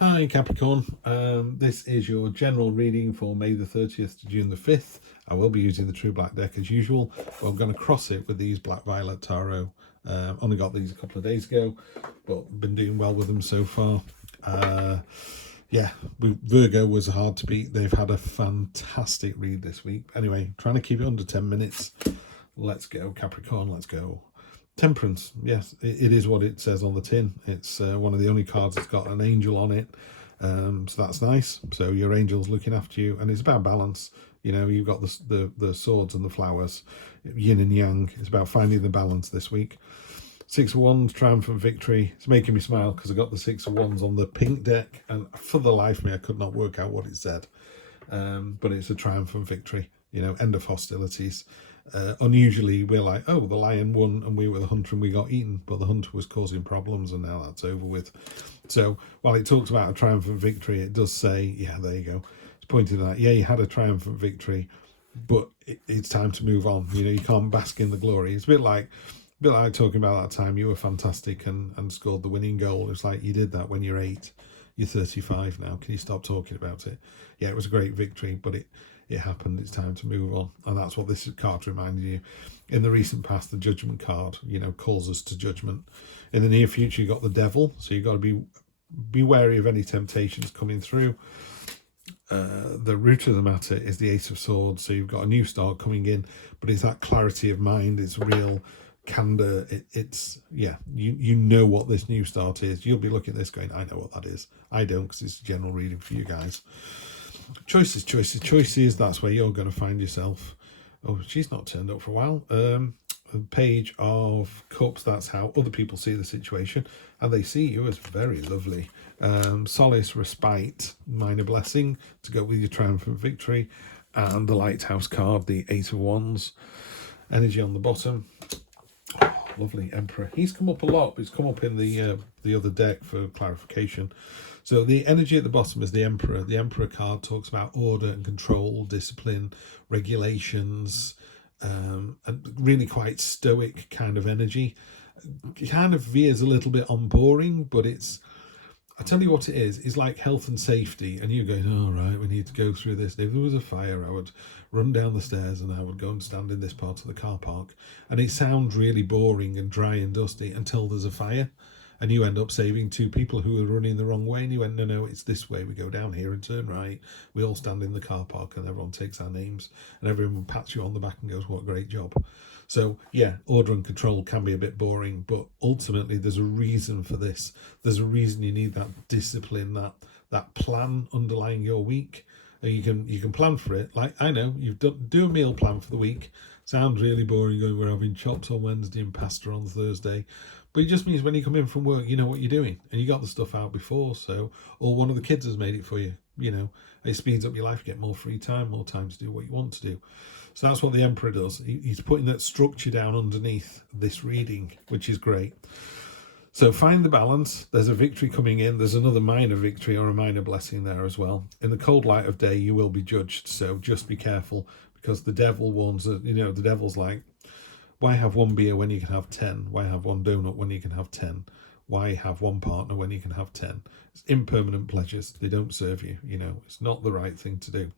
Hi Capricorn, this is your general reading for May the 30th to June the 5th. I will be using the True Black deck as usual, but I'm going to cross it with these Black Violet Tarot. Only got these a couple of days ago, but been doing well with them so far. Yeah, Virgo was hard to beat. They've had a fantastic read this week. Anyway, trying to keep it under 10 minutes. Let's go Capricorn, let's go. Temperance, yes, it is what it says on the tin. It's one of the only cards that's got an angel on it, so that's nice. So your angel's looking after you, and it's about balance. You know, you've got the swords and the flowers, yin and yang. It's about finding the balance this week. Six of Wands, triumphant victory. It's making me smile because I got the Six of Wands on the pink deck, and for the life of me, I could not work out what it said. But it's a triumphant victory. You know, end of hostilities. Unusually, we're like, oh, the lion won and we were the hunter and we got eaten, but the hunter was causing problems and now that's over with. So while it talks about a triumphant victory, it does say, yeah, there you go. It's pointing at, yeah, you had a triumphant victory, but it's time to move on. You know, you can't bask in the glory. It's a bit like talking about that time you were fantastic and scored the winning goal. It's like you did that when you're 8. You're 35 now. Can you stop talking about it? Yeah, it was a great victory, but it happened. It's time to move on. And that's what this card reminded you. In the recent past, the judgment card, you know, calls us to judgment. In the near future, you got the devil. So you've got to be wary of any temptations coming through. The root of the matter is the Ace of Swords. So you've got a new start coming in, but it's that clarity of mind. It's real candor. It's yeah, you know what this new start is. You'll be looking at this going, I know what that is. I don't, because it's a general reading for you guys. Choices. That's where you're going to find yourself. Oh, she's not turned up for a while. A Page of Cups. That's how other people see the situation, and they see you as very lovely. Solace, respite, minor blessing to go with your triumphant victory, and the Lighthouse card, the Eight of Wands. Energy on the bottom. Oh, lovely Emperor. He's come up a lot, but he's come up in the other deck for clarification. So the energy at the bottom is the Emperor. The Emperor card talks about order and control, discipline, regulations, and really quite stoic kind of energy. It kind of veers a little bit on boring, but I tell you what it is. It's like health and safety, and you're going, all right, we need to go through this. If there was a fire, I would run down the stairs and I would go and stand in this part of the car park. And it sounds really boring and dry and dusty until there's a fire. And you end up saving 2 people who were running the wrong way. And you went, no, it's this way. We go down here and turn right. We all stand in the car park and everyone takes our names. And everyone pats you on the back and goes, what a great job. So, yeah, order and control can be a bit boring. But ultimately, there's a reason for this. There's a reason you need that discipline, that plan underlying your week. And you can plan for it. Like, I know, do a meal plan for the week. Sounds really boring going, we're having chops on Wednesday and pasta on Thursday. But it just means when you come in from work, you know what you're doing. And you got the stuff out before. So, or one of the kids has made it for you. You know, it speeds up your life. You get more free time, more time to do what you want to do. So that's what the Emperor does. He's putting that structure down underneath this reading, which is great. So find the balance. There's a victory coming in. There's another minor victory or a minor blessing there as well. In the cold light of day, you will be judged. So just be careful, because the devil warns us. You know, the devil's like, why have one beer when you can have 10? Why have one donut when you can have 10? Why have one partner when you can have 10? It's impermanent pleasures. They don't serve you. You know, it's not the right thing to do.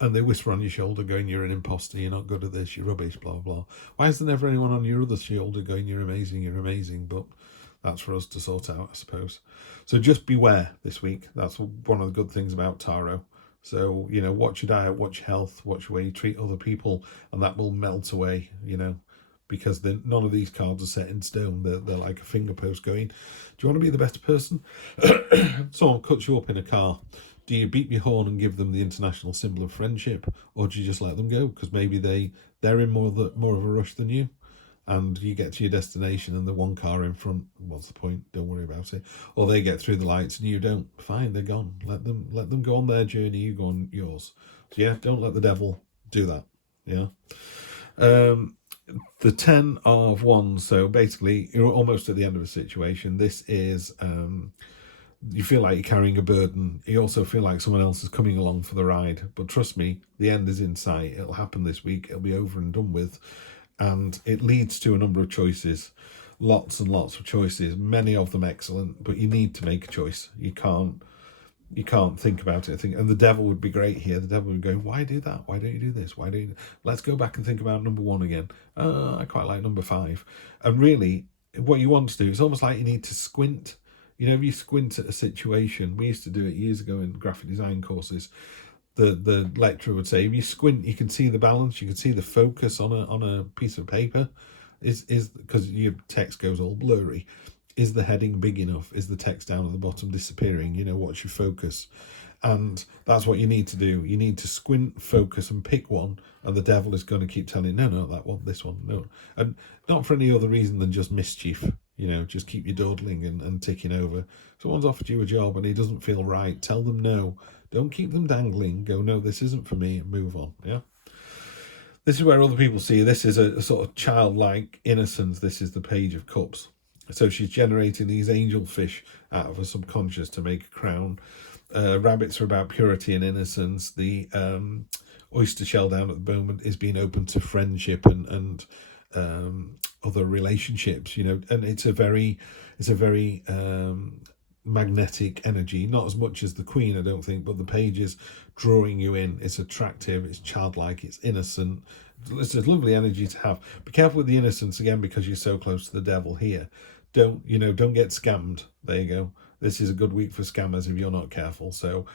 And they whisper on your shoulder going, you're an imposter, you're not good at this, you're rubbish, blah, blah. Why is there never anyone on your other shoulder going, you're amazing? But that's for us to sort out, I suppose. So just beware this week. That's one of the good things about tarot. So, you know, watch your diet, watch your health, watch the way you treat other people, and that will melt away, you know, because none of these cards are set in stone. They're like a finger post going, do you want to be the better person? Someone cuts you up in a car. Do you beat your horn and give them the international symbol of friendship, or do you just let them go? Because maybe they're in more of a rush than you, and you get to your destination and the one car in front, what's the point? Don't worry about it. Or they get through the lights and you don't. Fine, they're gone. Let them go on their journey. You go on yours. So yeah, don't let the devil do that. Yeah. The 10 of Wands. So basically, you're almost at the end of a situation. This is you feel like you're carrying a burden. You also feel like someone else is coming along for the ride. But trust me, the end is in sight. It'll happen this week. It'll be over and done with. And it leads to a number of choices. lots and lots of choices, many of them excellent, but you need to make a choice. You can't think about it. And the devil would be great here. The devil would go, why do that? Why don't you do this? Why don't you? Let's go back and think about number 1 again. I quite like number 5. And really, what you want to do, it's almost like you need to squint. You know, if you squint at a situation, we used to do it years ago in graphic design courses. The lecturer would say, if you squint, you can see the balance, you can see the focus on a piece of paper. Is because your text goes all blurry. Is the heading big enough? Is the text down at the bottom disappearing? You know, what's your focus? And that's what you need to do. You need to squint, focus, and pick one. And the devil is going to keep telling, no, that one, this one, no. And not for any other reason than just mischief. You know, just keep you dawdling and ticking over. Someone's offered you a job and he doesn't feel right. Tell them no. Don't keep them dangling. Go, no, this isn't for me, and move on. Yeah. This is where other people see you. This is a sort of childlike innocence. This is the Page of Cups. So she's generating these angel fish out of her subconscious to make a crown. Rabbits are about purity and innocence. The oyster shell down at the moment is being open to friendship and other relationships, you know, and it's a very magnetic energy, not as much as the Queen, I don't think, but the Page is drawing you in. It's attractive, it's childlike, it's innocent. It's a lovely energy to have. Be careful with the innocence again, because you're so close to the devil here. Don't get scammed. There you go. This is a good week for scammers if you're not careful. So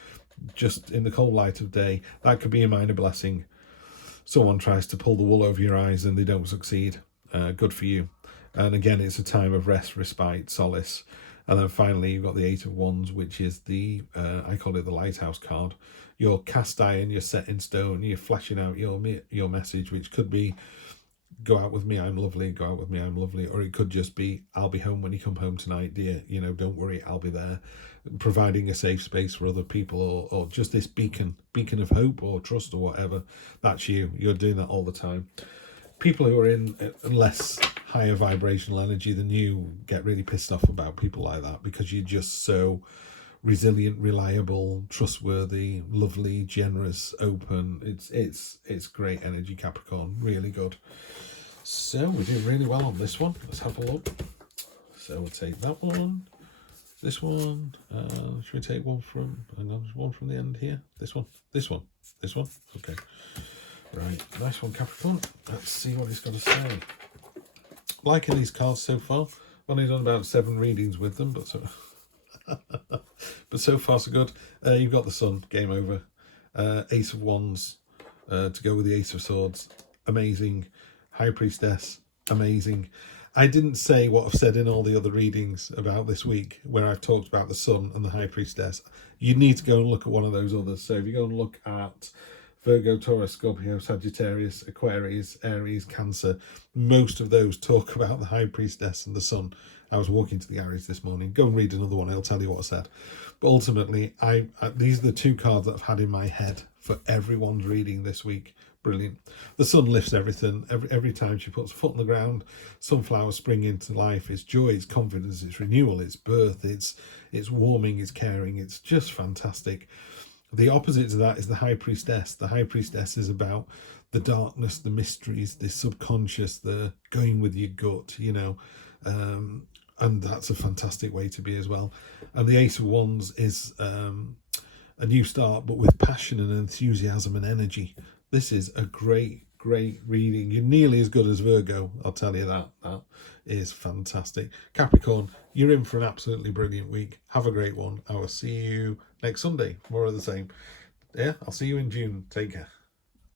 just in the cold light of day, that could be a minor blessing. Someone tries to pull the wool over your eyes and they don't succeed. Good for you. And again, it's a time of rest, respite, solace. And then finally, you've got the 8 of Wands, which is the, I call it the lighthouse card. You're cast iron, you're set in stone, you're flashing out your message, which could be, go out with me, I'm lovely, go out with me, I'm lovely. Or it could just be, I'll be home when you come home tonight, dear. You know, don't worry, I'll be there. Providing a safe space for other people, or just this beacon of hope or trust or whatever. That's you. You're doing that all the time. People who are in less higher vibrational energy than you get really pissed off about people like that, because you're just so resilient, reliable, trustworthy, lovely, generous, open. It's great energy, Capricorn. Really good. So we did really well on this one. Let's have a look. So we'll take that one. This one. Should we take one from? Hang on, there's one from the end here. This one. Okay. Right, nice one, Capricorn. Let's see what he's got to say. Liking these cards so far. Only done about 7 readings with them, but so far so good. You've got the Sun, game over. Ace of Wands to go with the Ace of Swords, amazing. High Priestess, amazing. I didn't say what I've said in all the other readings about this week, where I've talked about the Sun and the High Priestess. You need to go and look at one of those others. So if you go and look at Virgo, Taurus, Scorpio, Sagittarius, Aquarius, Aries, Cancer, most of those talk about the High Priestess and the Sun. I was walking to the garage this morning. Go and read another one. I'll tell you what I said. But ultimately, these are the 2 cards that I've had in my head for everyone's reading this week. Brilliant. The Sun lifts everything. Every time she puts a foot on the ground, sunflowers spring into life. It's joy, it's confidence, it's renewal, it's birth, it's warming, it's caring. It's just fantastic. The opposite to that is the High Priestess. The High Priestess is about the darkness, the mysteries, the subconscious, the going with your gut, you know, and that's a fantastic way to be as well. And the Ace of Wands is a new start, but with passion and enthusiasm and energy. This is a great reading. You're nearly as good as Virgo, I'll tell you that. That is fantastic. Capricorn, you're in for an absolutely brilliant week. Have a great one. I will see you next Sunday. More of the same. Yeah, I'll see you in June. Take care.